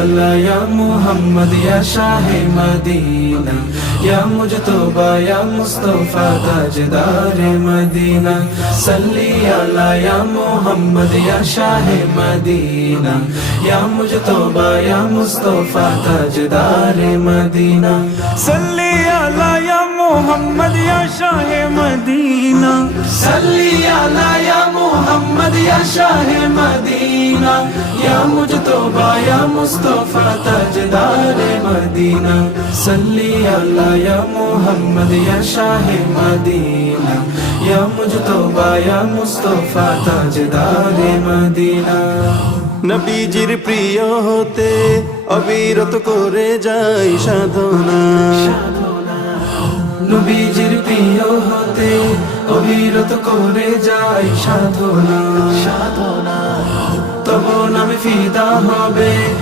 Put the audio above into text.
আলা ইয়া মুহাম্মদ ইয়া শাহে মদিনা ইয়া মুজতবা ইয়া মুস্তাফা তাজদারে মদিনা সাল্লি আলা ইয়া মুহাম্মদ ইয়া শাহে মদিনা ইয়া মুজতবা ইয়া মুস্তাফা তাজদারে মদিনা সাল্লি আলা ইয়া মুহাম্মদ ইয়া শাহে মদিনা সাল্লি আলা ইয়া মুহাম্মদ ইয়া শাহে মদিনা ইয়া মুজতবা ইয়া মুস্তাফা তাজদারে মদিনা সাল্লি আলা ইয়া মুহাম্মদ ইয়া শাহে মদিনা ইয়া মুজতবা ইয়া মুস্তাফা তাজদারে মদিনা নবীজির প্রিয় হতে অবিরত করে যাই সাধনা নবীজির প্রিয় হতে অবিরত করে যাই সাধনা তব নামে ফিদা হবে